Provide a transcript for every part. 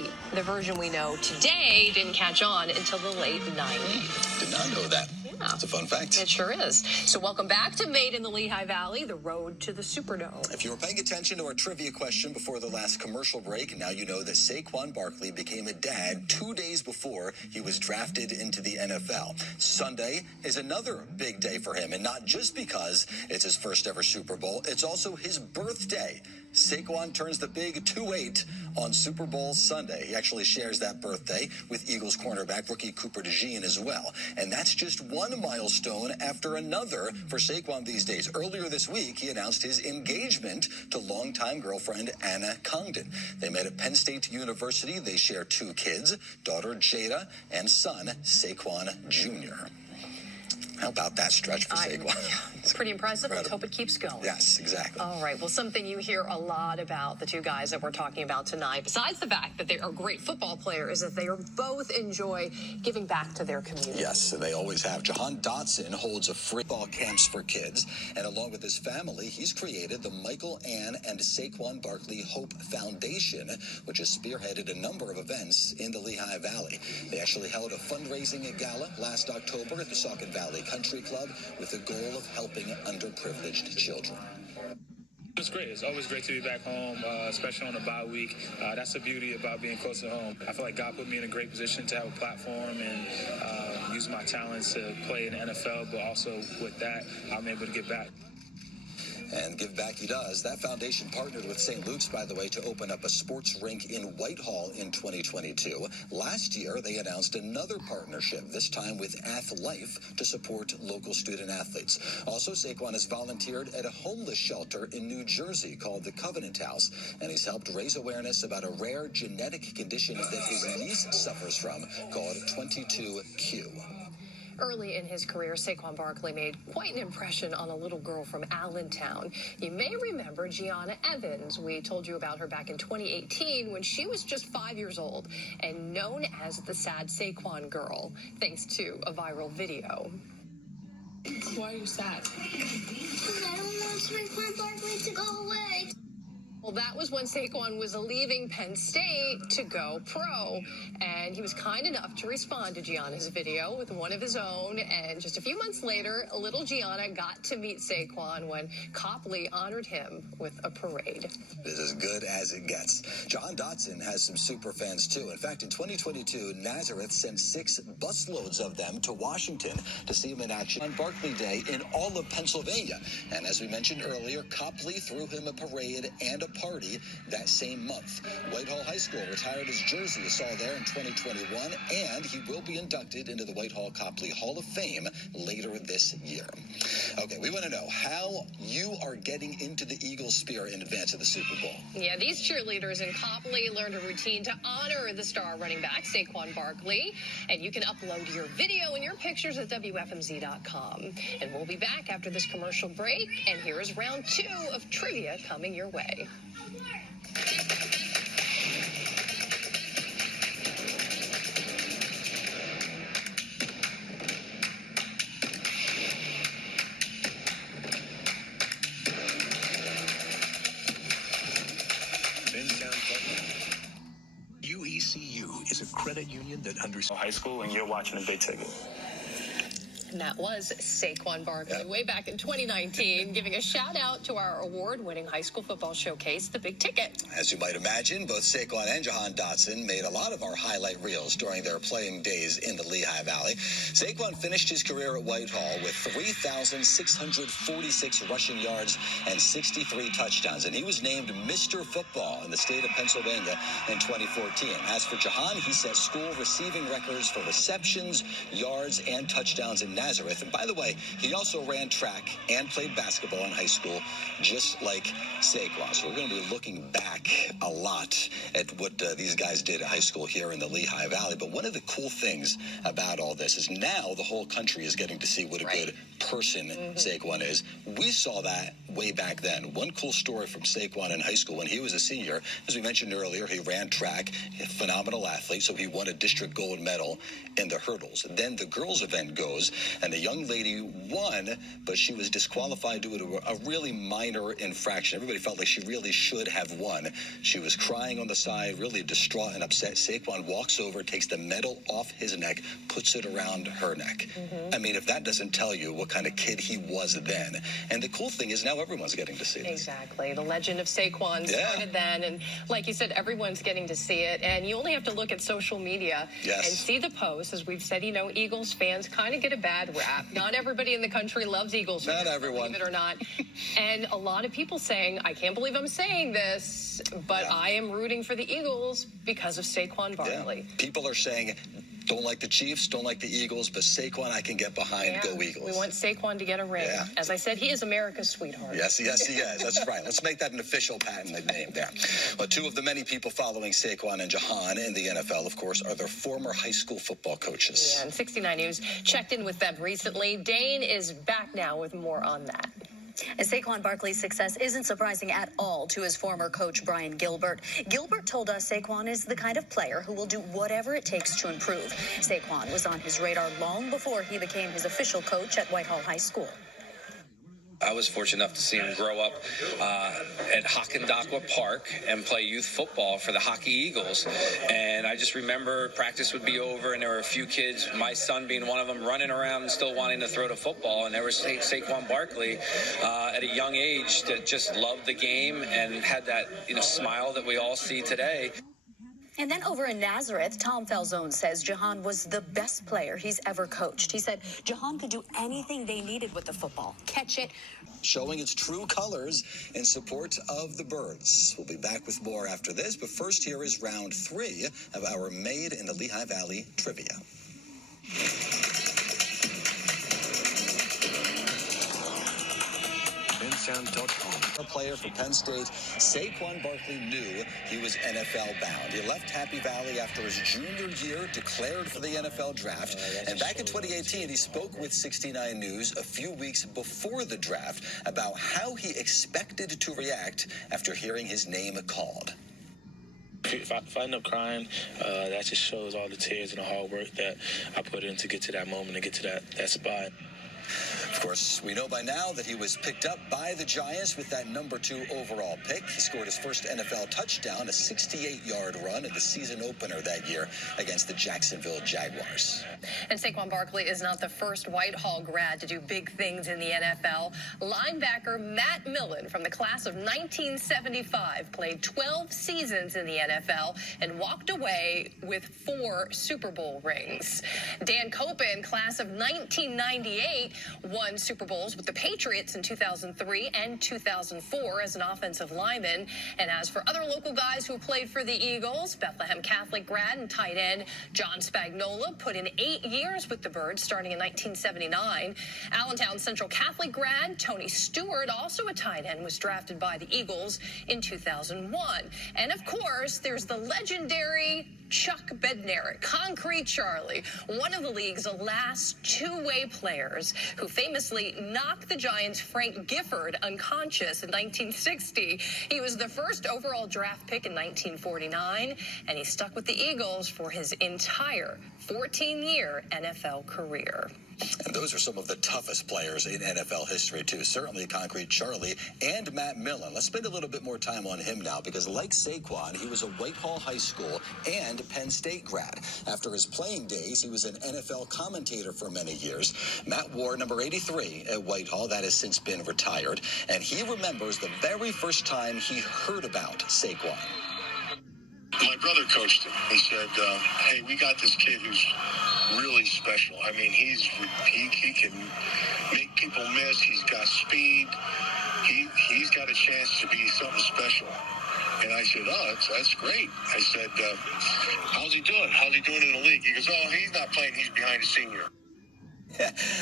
night. The version we know today didn't catch on until the late 90s. Did not know that. Yeah. That's a fun fact. It sure is. So welcome back to Made in the Lehigh Valley, the road to the Superdome. If you were paying attention to our trivia question before the last commercial break, now you know that Saquon Barkley became a dad 2 days before he was drafted into the NFL. Sunday is another big day for him, and not just because it's his first ever Super Bowl, it's also his birthday. Saquon turns the big 2-8 on Super Bowl Sunday. He actually shares that birthday with Eagles cornerback rookie Cooper DeJean as well. And that's just one milestone after another for Saquon these days. Earlier this week, he announced his engagement to longtime girlfriend Anna Congdon. They met at Penn State University. They share 2 kids, daughter Jada and son Saquon Jr. How about that stretch for Saquon? It's pretty impressive. Let's hope it keeps going. Yes, exactly. All right. Well, something you hear a lot about the 2 guys that we're talking about tonight, besides the fact that they are great football players, is that they are both enjoy giving back to their community. Yes, they always have. Jahan Dotson holds a free ball camps for kids, and along with his family, he's created the Michael, Ann, and Saquon Barkley Hope Foundation, which has spearheaded a number of events in the Lehigh Valley. They actually held a fundraising gala last October at the Saquon Valley Country Club with the goal of helping underprivileged children. It's great. It's always great to be back home, especially on a bye week. That's the beauty about being close to home. I feel like God put me in a great position to have a platform and use my talents to play in the NFL, but also with that, I'm able to get back. And give back he does. That foundation partnered with St. Luke's, by the way, to open up a sports rink in Whitehall in 2022. Last year, they announced another partnership, this time with AthLife, to support local student athletes. Also, Saquon has volunteered at a homeless shelter in New Jersey called the Covenant House, and he's helped raise awareness about a rare genetic condition that his niece suffers from called 22q. Early in his career, Saquon Barkley made quite an impression on a little girl from Allentown. You may remember Gianna Evans. We told you about her back in 2018 when she was just 5 years old and known as the sad Saquon girl, thanks to a viral video. Why are you sad? Because I don't want Saquon Barkley to go away. Well, that was when Saquon was leaving Penn State to go pro, and he was kind enough to respond to Gianna's video with one of his own, and just a few months later, little Gianna got to meet Saquon when Copley honored him with a parade. It is as good as it gets. Jahan Dotson has some super fans, too. In fact, in 2022, Nazareth sent 6 busloads of them to Washington to see him in action on Barkley Day in all of Pennsylvania. And as we mentioned earlier, Copley threw him a parade and a party that same month. Whitehall High School retired his jersey you saw there in 2021, and he will be inducted into the Whitehall Copley Hall of Fame later this year. Okay, we want to know how you are getting into the Eagles spirit in advance of the Super Bowl. Yeah, these cheerleaders in Copley learned a routine to honor the star running back, Saquon Barkley, and you can upload your video and your pictures at WFMZ.com. And we'll be back after this commercial break, and here is round 2 of trivia coming your way. UECU is a credit union that understands High school, and you're watching a big ticket. And that was Saquon Barkley way back in 2019, giving a shout out to our award-winning high school football showcase, The Big Ticket. As you might imagine, both Saquon and Jahan Dotson made a lot of our highlight reels during their playing days in the Lehigh Valley. Saquon finished his career at Whitehall with 3,646 rushing yards and 63 touchdowns, and he was named Mr. Football in the state of Pennsylvania in 2014. As for Jahan, he set school receiving records for receptions, yards, and touchdowns in Nazareth. And by the way, he also ran track and played basketball in high school, just like Saquon. So we're going to be looking back a lot at what these guys did at high school here in the Lehigh Valley. But one of the cool things about all this is now the whole country is getting to see what a good person Saquon is. We saw that way back then. One cool story from Saquon in high school when he was a senior, as we mentioned earlier, he ran track, a phenomenal athlete, so he won a district gold medal in the hurdles. Then the girls event goes, And the young lady won, but she was disqualified due to a really minor infraction. Everybody felt like she really should have won. She was crying on the side, really distraught and upset. Saquon walks over, takes the medal off his neck, puts it around her neck. I mean, if that doesn't tell you what kind of kid he was then. And the cool thing is now everyone's getting to see this. Exactly. The legend of Saquon started then. And like you said, everyone's getting to see it. And you only have to look at social media and see the posts. As we've said, you know, Eagles fans kind of get a bad rap. Not everybody in the country loves Eagles fans. Not everyone. Believe it or not. And a lot of people saying, I can't believe I'm saying this, but I am rooting for the Eagles because of Saquon Barkley. People are saying, don't like the Chiefs, don't like the Eagles, but Saquon I can get behind. Go Eagles. We want Saquon to get a ring. As I said, he is America's sweetheart. Yes, he is. That's right. Let's make that an official patented name there. Well, two of the many people following Saquon and Jahan in the NFL, of course, are their former high school football coaches. Yeah, and 69 News checked in with them recently. Dane is back now with more on that. And Saquon Barkley's success isn't surprising at all to his former coach, Brian Gilbert. Gilbert told us Saquon is the kind of player who will do whatever it takes to improve. Saquon was on his radar long before he became his official coach at Whitehall High School. I was fortunate enough to see him grow up at Hockendakwa Park and play youth football for the Hockey Eagles. And I just remember practice would be over and there were a few kids, my son being one of them, running around and still wanting to throw the football. And there was Saquon Barkley at a young age that just loved the game and had that smile that we all see today. And then over in Nazareth, Tom Falzone says Jahan was the best player he's ever coached. He said Jahan could do anything they needed with the football. Catch it. Showing its true colors in support of the Birds. We'll be back with more after this, but first here is round 3 of our Made in the Lehigh Valley trivia. A player for Penn State, Saquon Barkley knew he was NFL bound. He left Happy Valley after his junior year, declared for the NFL draft, and back in 2018, he spoke with 69 News a few weeks before the draft about how he expected to react after hearing his name called. If I end up crying, that just shows all the tears and the hard work that I put in to get to that moment and get to that spot. Of course, we know by now that he was picked up by the Giants with that number 2 overall pick. He scored his first NFL touchdown, a 68-yard run at the season opener that year against the Jacksonville Jaguars. And Saquon Barkley is not the first Whitehall grad to do big things in the NFL. Linebacker Matt Millen from the class of 1975 played 12 seasons in the NFL and walked away with 4 Super Bowl rings. Dan Copen, class of 1998, won Super Bowls with the Patriots in 2003 and 2004 as an offensive lineman. And as for other local guys who played for the Eagles, Bethlehem Catholic grad and tight end John Spagnola put in 8 years with the Birds starting in 1979. Allentown Central Catholic grad Tony Stewart, also a tight end, was drafted by the Eagles in 2001. And of course, there's the legendary Chuck Bednarik, Concrete Charlie, one of the league's last two-way players who famously knocked the Giants' Frank Gifford unconscious in 1960. He was the first overall draft pick in 1949, and he stuck with the Eagles for his entire 14-year NFL career. And those are some of the toughest players in NFL history, too. Certainly Concrete Charlie and Matt Millen. Let's spend a little bit more time on him now, because like Saquon, he was a Whitehall High School and Penn State grad. After his playing days, he was an NFL commentator for many years. Matt wore number 83 at Whitehall. That has since been retired. And he remembers the very first time he heard about Saquon. My brother coached him. He said, hey, we got this kid who's really special. I mean, he can make people miss. He's got speed. He's got a chance to be something special. And I said, oh, that's great. I said, how's he doing? How's he doing in the league? He goes, oh, he's not playing. He's behind a senior.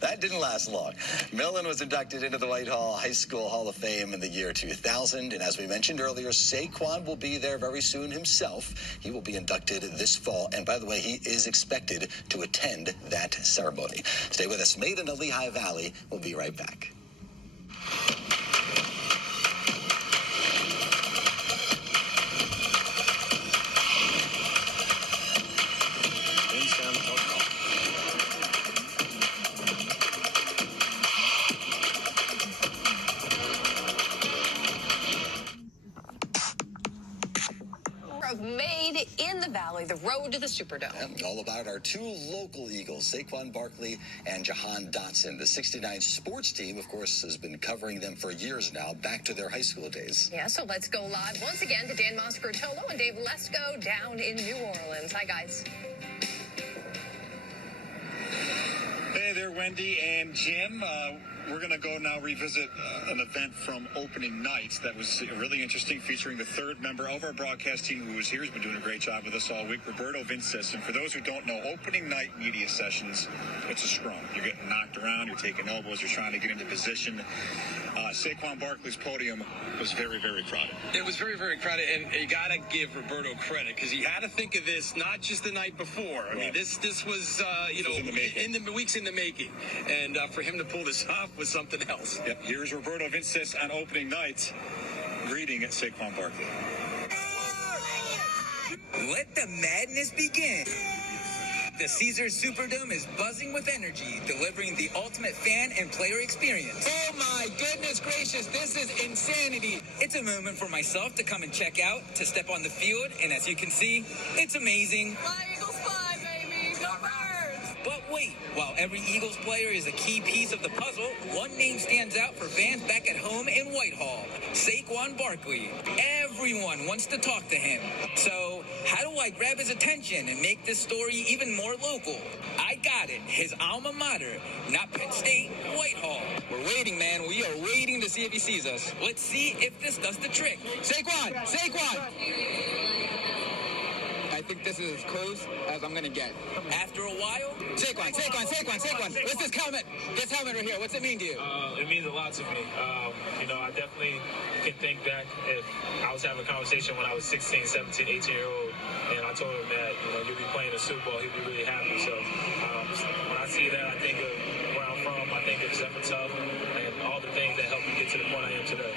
That didn't last long. Millen was inducted into the Whitehall High School Hall of Fame in the year 2000. And as we mentioned earlier, Saquon will be there very soon himself. He will be inducted this fall. And by the way, he is expected to attend that ceremony. Stay with us. Made in the Lehigh Valley. We'll be right back. Valley, the road to the Superdome. And all about our two local Eagles, Saquon Barkley and Jahan Dotson. The 69 sports team, of course, has been covering them for years now, back to their high school days. Yeah, so let's go live once again to Dan Moscartolo and Dave Lesko down in New Orleans. Hi, guys. Hey there, Wendy and Jim. We're going to go now revisit an event from opening night that was really interesting, featuring the third member of our broadcast team who was here. He's been doing a great job with us all week, Roberto Vinces. And for those who don't know, opening night media sessions, it's a scrum. You're getting knocked around, you're taking elbows, you're trying to get into position. Saquon Barkley's podium was very, very crowded. It was very, very crowded, and you got to give Roberto credit because he had to think of this not just the night before. I mean, this was, in the weeks in the making, and for him to pull this off was something else. Yep. Here's Roberto Vinces on opening night, greeting at Saquon Barkley. Let the madness begin. The Caesars Superdome is buzzing with energy, delivering the ultimate fan and player experience. Oh my goodness gracious, this is insanity. It's a moment for myself to come and check out, to step on the field, and as you can see, it's amazing. Fly, Eagles, fly, baby. Go Birds. But wait, while every Eagles player is a key piece of the puzzle, one name stands out for fans back at home in Whitehall, Saquon Barkley. Everyone wants to talk to him. So how do I grab his attention and make this story even more local? I got it. His alma mater, not Penn State, Whitehall. We're waiting, man. We are waiting to see if he sees us. Let's see if this does the trick. Saquon! I think this is as close as I'm gonna get. After a while, Saquon. What's this helmet? This helmet right here, what's it mean to you? It means a lot to me. I definitely can think back if I was having a conversation when I was 16, 17, 18-year-old, and I told him that, you'll be playing the Super Bowl, he'd be really happy. So when I see that, I think of where I'm from, I think of Zephyr Tough, and all the things that helped me get to the point I am today.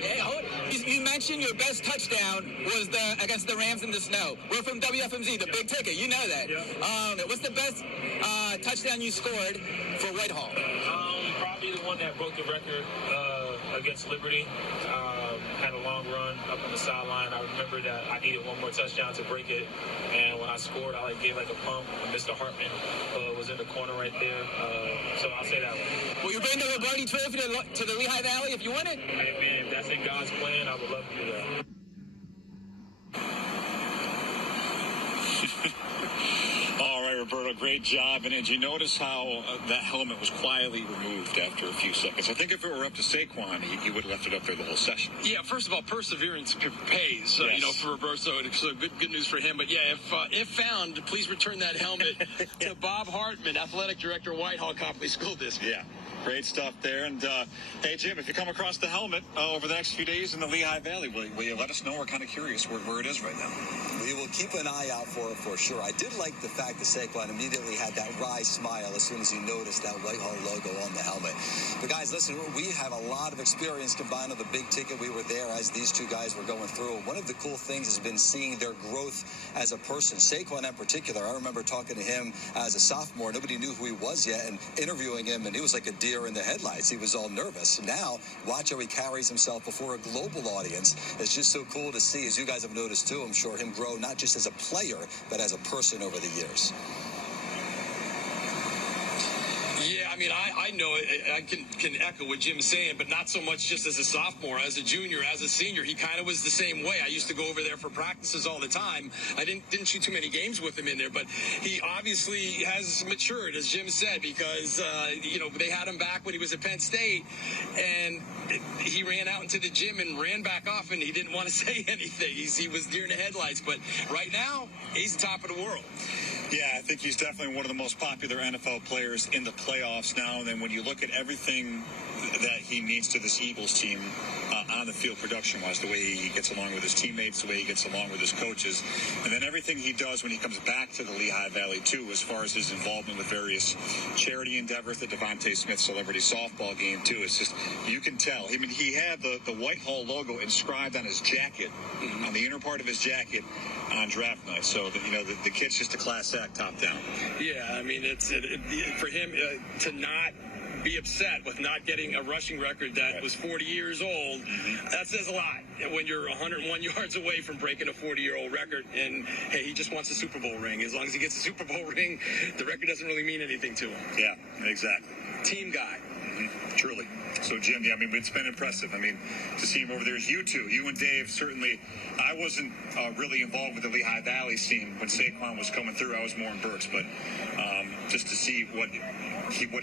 Hey, hold it. You mentioned your best touchdown was against the Rams in the snow. We're from WFMZ, the big ticket. You know that. Yeah. What's the best touchdown you scored for Whitehall? Probably the one that broke the record against Liberty. Had a long run up on the sideline. I remember that I needed one more touchdown to break it, and when I scored, I gave a pump. And Mr. Hartman was in the corner right there. So I'll say that one. Will you bring the Lombardi Trophy to the Lehigh Valley if you win it? Hey man, if that's in God's plan, I would love to do that. All right, Roberto, great job. And did you notice how that helmet was quietly removed after a few seconds? I think if it were up to Saquon, he would have left it up there the whole session. Yeah, first of all, perseverance pays, Yes. for Roberto. So good news for him. But yeah, if found, please return that helmet to Bob Hartman, Athletic Director, Whitehall Copley School District. Yeah. Great stuff there. And, hey, Jim, if you come across the helmet over the next few days in the Lehigh Valley, will you let us know? We're kind of curious where it is right now. We will keep an eye out for it for sure. I did like the fact that Saquon immediately had that wry smile as soon as he noticed that Whitehall logo on the helmet. But guys, listen, we have a lot of experience combined on the big ticket. We were there as these two guys were going through. One of the cool things has been seeing their growth as a person. Saquon in particular, I remember talking to him as a sophomore. Nobody knew who he was yet, and interviewing him, and he was like a deer in the headlights. He was all nervous. Now, watch how he carries himself before a global audience. It's just so cool to see, as you guys have noticed too, I'm sure, him grow not just as a player, but as a person over the years. Yeah, I mean, I know it. I can echo what Jim's saying, but not so much just as a sophomore, as a junior, as a senior. He kind of was the same way. I used to go over there for practices all the time. I didn't shoot too many games with him in there, but he obviously has matured, as Jim said, because they had him back when he was at Penn State, and he ran out into the gym and ran back off, and he didn't want to say anything. He was deer in the headlights, but right now he's the top of the world. Yeah, I think he's definitely one of the most popular NFL players in the playoffs now. And then when you look at everything that he needs to this Eagles team on the field production-wise, the way he gets along with his teammates, the way he gets along with his coaches, and then everything he does when he comes back to the Lehigh Valley, too, as far as his involvement with various charity endeavors, the Devontae Smith Celebrity Softball game, too. It's just, you can tell. I mean, he had the Whitehall logo inscribed on his jacket, on the inner part of his jacket, on draft night. So, the kid's just a class act top down. Yeah, I mean, for him to not be upset with not getting a rushing record that was 40 years old. That says a lot when you're 101 yards away from breaking a 40-year-old record. And, hey, he just wants a Super Bowl ring. As long as he gets a Super Bowl ring, the record doesn't really mean anything to him. Yeah, exactly. Team guy. Truly. So, Jim, yeah, I mean, it's been impressive. I mean, to see him over there is you two. You and Dave, certainly. I wasn't really involved with the Lehigh Valley scene when Saquon was coming through. I was more in Berks. But just to see what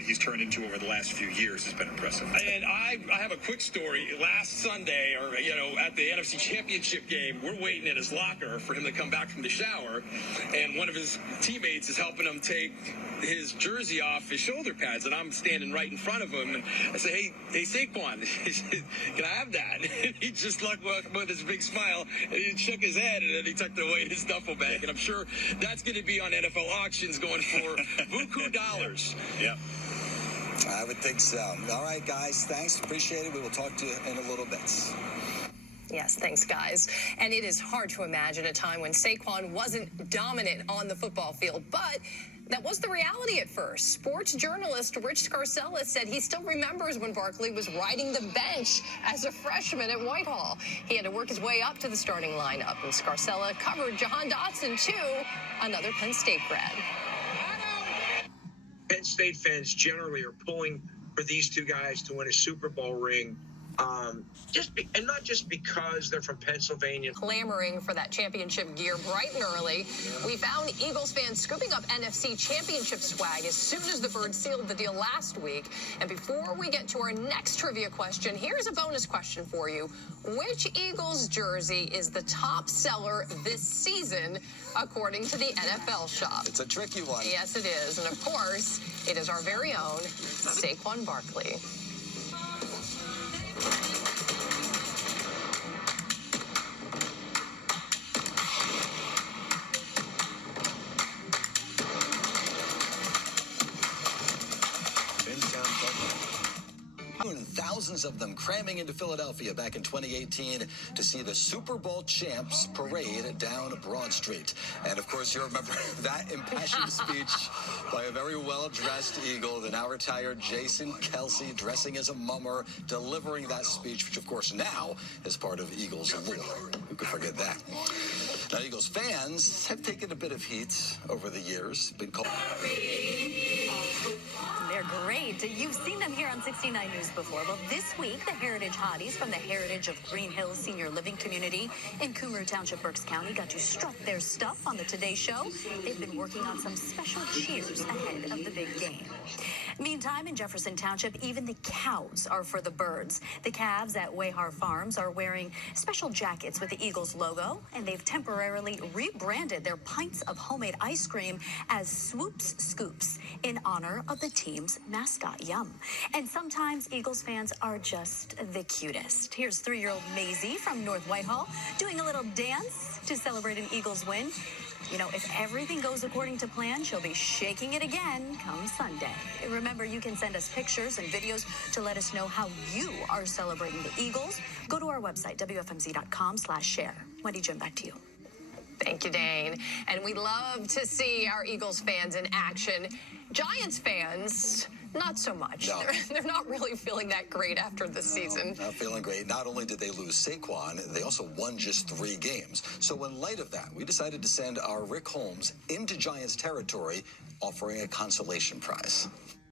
he's turned into over the last few years has been impressive. And I have a quick story. Last Sunday, or, at the NFC Championship game, we're waiting at his locker for him to come back from the shower. And one of his teammates is helping him take his jersey off his shoulder pads, and I'm standing right in front of him, and I say, hey Saquon, can I have that? And he just looked with his big smile, and he shook his head, and then he tucked it away in his duffel bag, and I'm sure that's going to be on NFL auctions going for buku dollars. Yeah. I would think so. All right, guys, thanks. Appreciate it. We will talk to you in a little bit. Yes, thanks, guys. And it is hard to imagine a time when Saquon wasn't dominant on the football field, but that was the reality at first. Sports journalist Rich Scarcella said he still remembers when Barkley was riding the bench as a freshman at Whitehall. He had to work his way up to the starting lineup, and Scarcella covered Jahan Dotson, too, another Penn State grad. Penn State fans generally are pulling for these two guys to win a Super Bowl ring. And not just because they're from Pennsylvania. Clamoring for that championship gear bright and early. We found Eagles fans scooping up NFC championship swag as soon as the Birds sealed the deal last week. And before we get to our next trivia question, here's a bonus question for you. Which Eagles jersey is the top seller this season, according to the NFL shop? It's a tricky one. Yes, it is. And of course, it is our very own Saquon Barkley. Thousands of them cramming into Philadelphia back in 2018 to see the Super Bowl champs parade down Broad Street. And of course, you remember that impassioned speech by a very well-dressed Eagle, the now retired Jason Kelsey, dressing as a mummer, delivering that speech, which of course now is part of Eagles lore. Who could forget that? Now, Eagles fans have taken a bit of heat over the years. Been called. They're great. You've seen them here on 69 News before. Well, this week, the Heritage Hotties from the Heritage of Green Hills Senior Living Community in Coomer Township, Berks County, got to strut their stuff on the Today Show. They've been working on some special cheers ahead of the big game. Meantime, in Jefferson Township, even the cows are for the birds. The calves at Wayhar Farms are wearing special jackets with the Eagles logo, and they've temporarily rebranded their pints of homemade ice cream as Swoops Scoops in honor of the team's mascot. Yum. And sometimes Eagles fans are just the cutest. Here's 3-year-old Maisie from North Whitehall doing a little dance to celebrate an Eagles win. You know, if everything goes according to plan, she'll be shaking it again come Sunday. Remember, you can send us pictures and videos to let us know how you are celebrating the Eagles. Go to our website, WFMZ.com/share. Wendy, Jim, back to you. Thank you, Dane. And we love to see our Eagles fans in action. Giants fans, not so much. No. They're not really feeling that great after this season. Not feeling great. Not only did they lose Saquon, they also won just 3 games. So in light of that, we decided to send our Rick Holmes into Giants territory, offering a consolation prize.